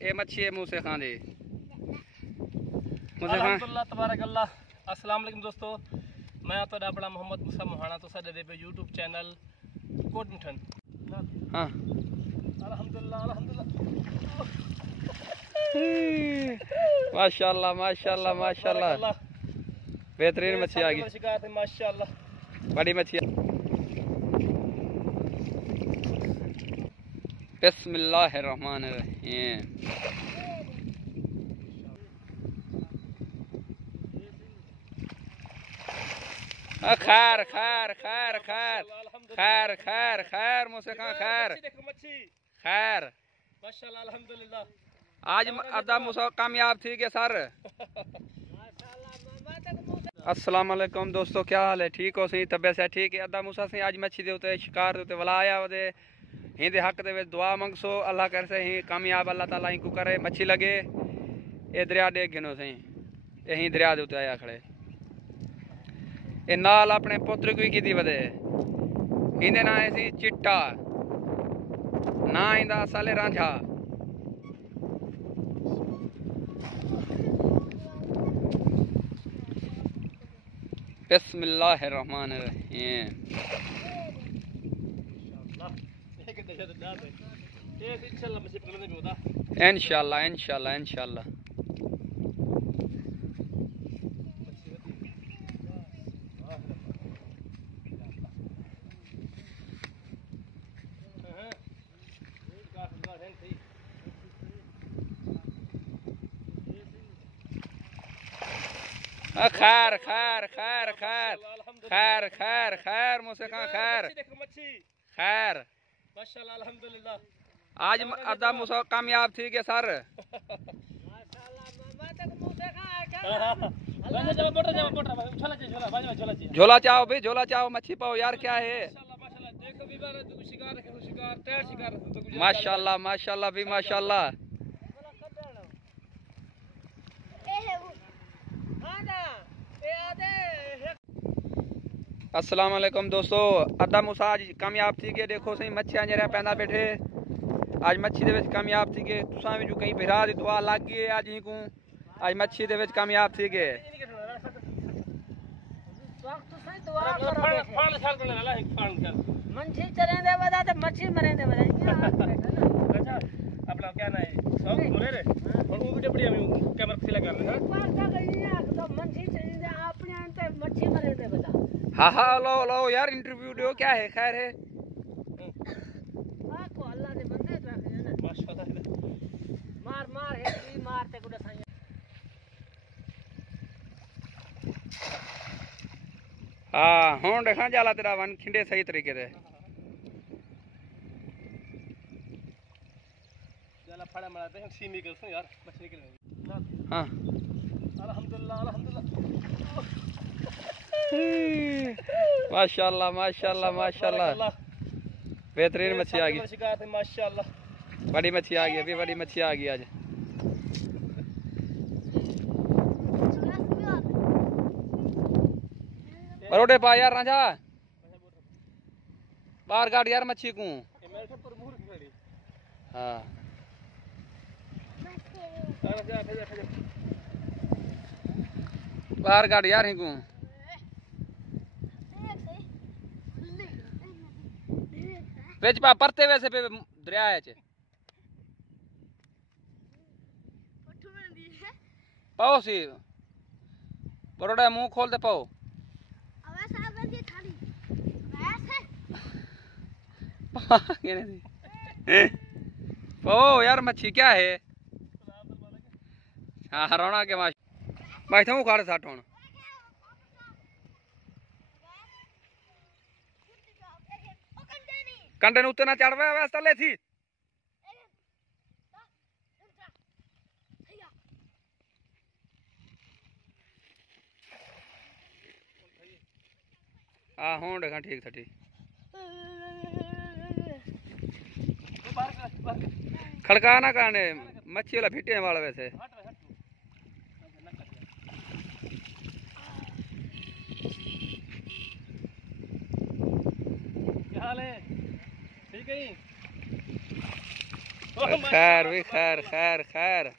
ये मच्छी है मुँह से खां दे अल्हम्दुलिल्लाह तबारक अल्लाह। अस्सलाम वालेकुम दोस्तों, मैं तो अपना मोहम्मद मूसा मोहाना तो साडे पे यूट्यूब चैनल कोटमिठन। हाँ अल्हम्दुलिल्लाह अल्हम्दुलिल्लाह माशाल्लाह माशाल्लाह माशाल्लाह बेहतरीन मच्छी आ गई। शिकार थे माशाल्लाह, बड़ी मच्छी। बिस्मिल्लाहिर्रहमानिर्रहीम। खैर खैर खैर खैर खैर खैर खैर मुझसे कहाँ खैर खैर माशाल्लाह अल्हम्दुलिल्लाह। आज अदा मुसा कामयाब थी के सर। अस्सलाम वालेकुम दोस्तों, क्या हाल है? ठीक हो सही? तबियत से ठीक है? अदा मूसा से आज मच्छी दे उते शिकार दे उते वला आया वदे हिंदे हक दे दुआ मंगसो अल्लाह कर से ही कामयाब अल्लाह ताला ही को करे मच्छी लगे। ए दरिया दे गिनो सही यही दरिया दे उते आया खड़े ए नाल अपने पुत्र को की दी वदे हिंदे ना ऐसी चिट्टा ना इंदा साले रांझा। बिस्मिल्लाहिर्रहमानिर्रहीम। इंशाल्लाह इंशाल्लाह इंशाल्लाह। खैर खैर खैर खैर खैर खैर खैर मुझसे कहाँ खैर खैर माशाल्लाह अल्हम्दुलिल्लाह। आज अदा मूसा कामयाब थी के सर। झोला चाहो भाई, झोला चाहो, मच्छी पाओ यार, क्या है? माशाल्लाह माशाल्लाह भी माशाल्लाह। अस्सलाम वालेकुम दोस्तों, अदा मूसा आज कामयाब थी के देखो सही मच्छियां जरा पैदा बैठे आज मच्छी दे विच कामयाब थी के तुसां भी जो कहीं बिरा दी दुआ लग गई आज ही को आज मच्छी दे विच कामयाब थी के। मच्छी चले दे बता ते मच्छी मरे दे बता अच्छा अपना क्या ना है सब बोले रे और वो वीडियो बढ़िया मैं कैमरा से लगा रहा एक बार का गई तो मच्छी चले दे अपने अंते मच्छी मरे दे बता। हाँ हाँ लो लो यार इंटरव्यू दो, क्या है? खैर है को अल्लाह दे बंदे तो है ना माशाल्लाह। मार मार है भी मारते को दसाई। हाँ हुन देखा जाला तेरा वन खिंडे सही तरीके से जाला फड़ा मारते हैं सीमी कर सुन यार मछली के लिए। हाँ अल्हम्दुलिल्लाह अल्हम्दुलिल्लाह माशाल्लाह माशाल्लाह माशाल्लाह बेहतरीन मच्छी आ गई। शिकार थे माशाल्लाह, बड़ी मच्छी आ गई, अभी बड़ी मच्छी आ गई आज। बरोडे पा यार राजा बाहर काट यार मच्छी को। हाँ बाहर काट यार ही को। बेच पा परते वैसे पे दरिया है चे पाओ सी बरोडा मुंह खोल दे पाओ। पाओ यार मच्छी क्या है? हाँ हरौना के माश बैठा हूँ खाड़े साठ होना कंडे उत्ते ना चढ़ वैसे ले थी। हाँ हूँ देखा ठीक था ठीक। खड़का ना करने मच्छी वाला फिटे वाला वैसे। क्या हाल है? ठीक है। खैर भी खैर खैर खैर।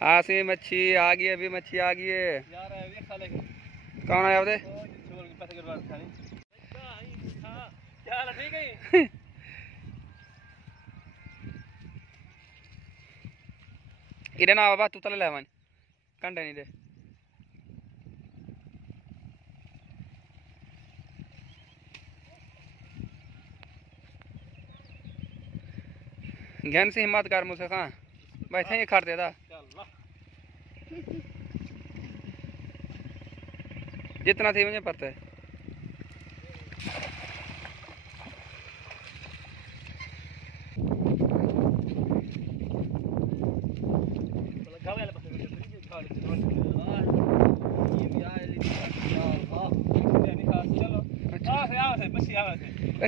हाँ सी मच्छी आ गई, अभी मच्छी आ गई है। कौन आया उधर? इधर ना बाबा, तू तले ले वन कंडे नहीं दे। घन से हिम्मत कर मुझसे खां बैठे ही खड़ देता जितना थी मुझे पता है।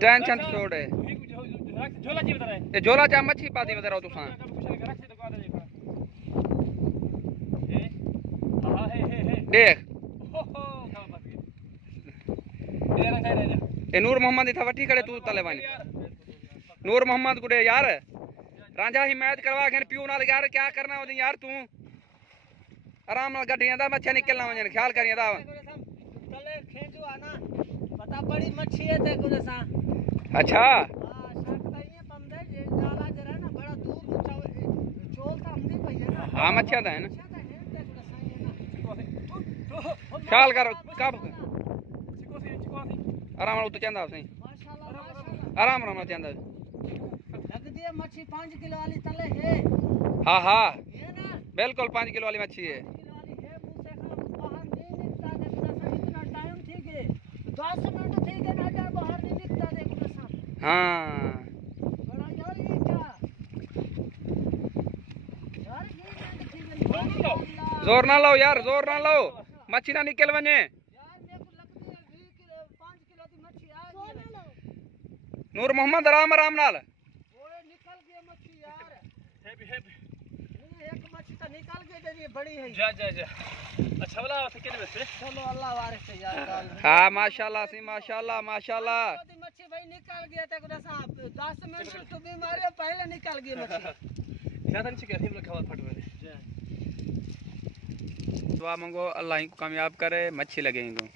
टेंशन छोड़ है, ये झोला जा मच्छी पाती बता रहा हूँ तुसा देख। ये नूर मोहम्मद इथा वटी खड़े तू तले वानी नूर मोहम्मद कुड़े यार रांझा हिमायत करवा के प्यू नाल यार क्या करना हो यार तू आराम नाल गड्डियां दा मच्छा निकलना वजन ख्याल करिए दा तले खेचो आना पता पड़ी मच्छी है ते कुछ सा। अच्छा हां शायद ये पंदे जे जाला जरा ना बड़ा दूर चोल था हमदी पई है ना। हां मच्छा दा है ना, ख्याल करो कब आराम नाल उत चंदा सही माशाल्लाह आराम आराम चंदा लगदी है मच्छी 5 किलो वाली तले है। हाँ हाँ ये ना बिल्कुल 5 किलो वाली मच्छी है। किलो वाली है मुंह से खा बाहर नहीं निकलता देखना इतना टाइम ठीक है 10 मिनट ठीक है ना जान बाहर नहीं निकलता देखना सा। हाँ बड़ा यार ये क्या यार ये ठीक है जोर ना लो यार, जोर ना लो, मच्छी ना निकल वने। यार मेरे को लगती है 20 किलो 5 किलो की मच्छी आ गई। नूर मोहम्मद आराम आराम नाल ओए निकल गई मच्छी यार। नहीं एक मच्छी तो निकल गई, ये बड़ी है। जा जा जा अच्छा वाला कितने में से? चलो अल्लाह वारिस है यार। हाँ माशाल्लाह सी माशाल्लाह माशाल्लाह। मच्छी भाई निकल गया था कुछ सा 10 मिनट तो बीमारी पहले निकल गई मच्छी। ज्यादा नहीं चाहिए हम लोग खावा फट वाले। दुआ मांगो अल्लाह इनको कामयाब करे, मच्छी लगे इनको।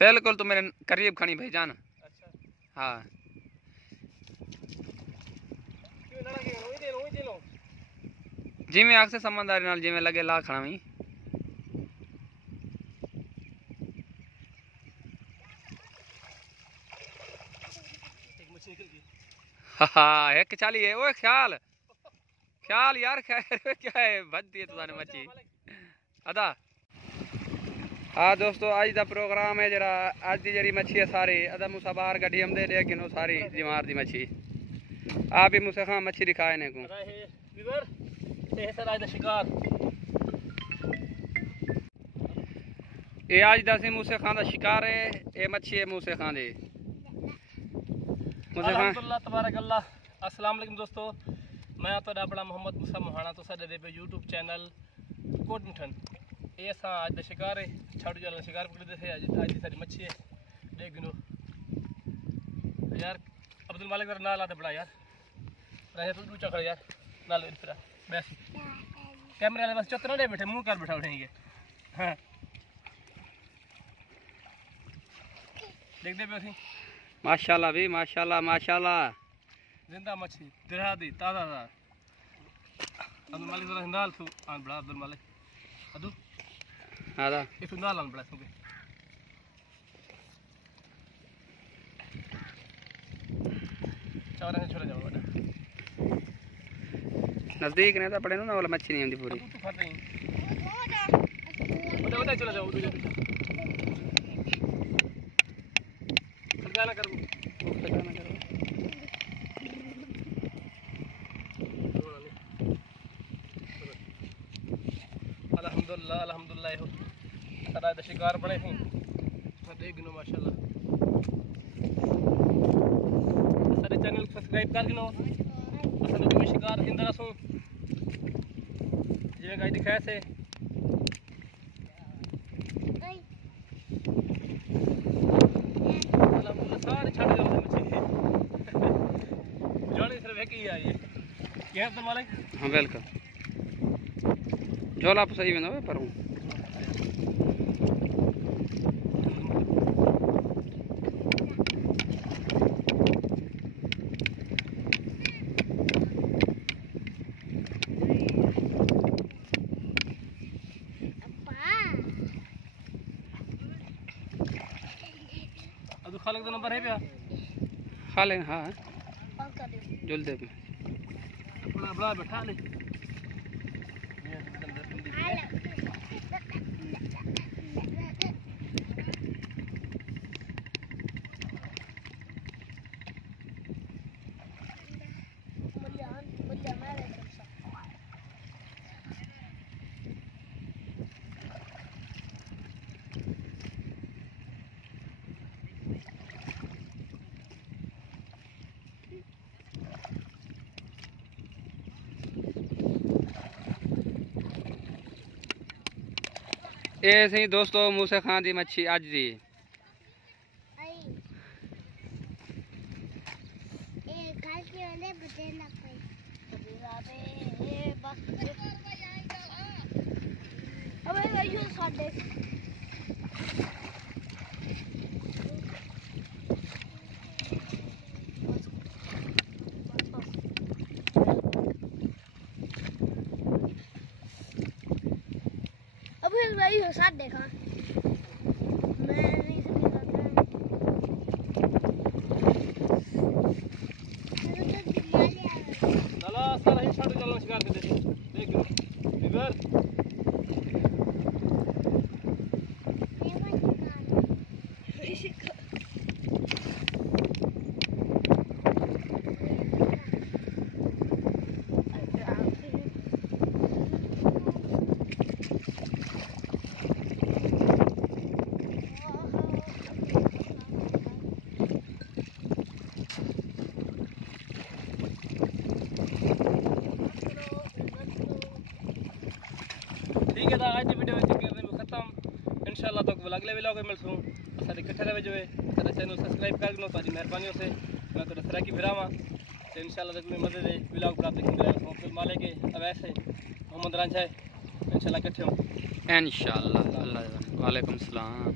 बिल्कुल तो मेरे करीब खड़ी भाईजान। अच्छा हाँ क्यों लड़ा के वही दे लो जिमें आग से समझदारी नाल जिमें लगे ला खड़ा वही। एक मछली निकल गई। हाँ एक चाली है वो ख्याल ख्याल यार खैर क्या है भज दिए तुझे मच्छी अदा। हाँ दोस्तों आज का प्रोग्राम है जरा आज की जरी मच्छी है सारी अदा मुसा बाहर गड्डी हम दे लेकिन वो सारी जिमार दी मच्छी आप भी मुझसे खा मच्छी दिखाए ने को विवर ये सर आज दा शिकार ये आज दा सी मुझसे खां दा शिकार है। ये मच्छी है मुझसे खां दे मुझसे खां। अल्हम्दुलिल्लाह तबारक अल्लाह। अस्सलाम वालेकुम दोस्तों, मैं तो अपना मोहम्मद मुसा मोहाना तो साडे दे यूट्यूब चैनल कोटमठन ये अस अज का शिकार है छड़ जो शिकार पकड़ते थे अज की सारी मच्छी है देख गिनो यार। अब्दुल मालिक का नाल आता बड़ा यार रहे तो ऊंचा खड़ा यार नाल फिर बस कैमरे वाले बस चतरा दे बैठे मुंह कर बैठा उठेंगे। हाँ देखते पे माशाल्लाह भी माशाल्लाह माशाल्लाह जिंदा मच्छी दिरा दी ताजा ताजा। अब्दुल मालिक जरा हिंदाल तू आन बड़ा अब्दुल मालिक अदू आदा ये तू नाल आन बड़ा तू चावरा से छोड़ जाओ बेटा नजदीक ने तो पड़े ना वाला मच्छी नहीं आती पूरी। तू फट नहीं उधर चला जाओ उधर खड़का ना करो अल्हम्दुलिल्लाह अल्हम्दुलिल्लाह सारा शिकार बने हैं देख गिनो माशाल्लाह। सब्सक्राइब कर गिनो असन तुम्हें शिकार इंदर असो जे गाय दिखाया से अल्लाह मुल्ला सारे छड़ जाते मच्छी जोड़ी सिर्फ एक ही आई है क्या है मालिक। हाँ वेलकम झोला आप सही वेंदो पर अब खालिक का नंबर है क्या खा लें। हाँ जुल दे बड़ा बड़ा बैठा ले ये सही दोस्तों मूसे खां दी मच्छी अज दी वही हो साथ देखा मैं नहीं चला सारा ही छड़ चलना शिकार के देख इधर ठीक है तो आज की वीडियो खत्म इंशाल्लाह तो अगले व्लॉग में मिलसूं सारे इकट्ठे रहे जो है सारा चैनल सब्सक्राइब कर लो ताजी मेहरबानी से मैं तो तरह की फिरावा तो इंशाल्लाह तक मदद है व्लॉग प्राप्त देखने फिर माले के अवैसे मोहम्मद रांझा है इंशाल्लाह इकट्ठे हो इंशाल्लाह। अल्लाह वालेकुम सलाम।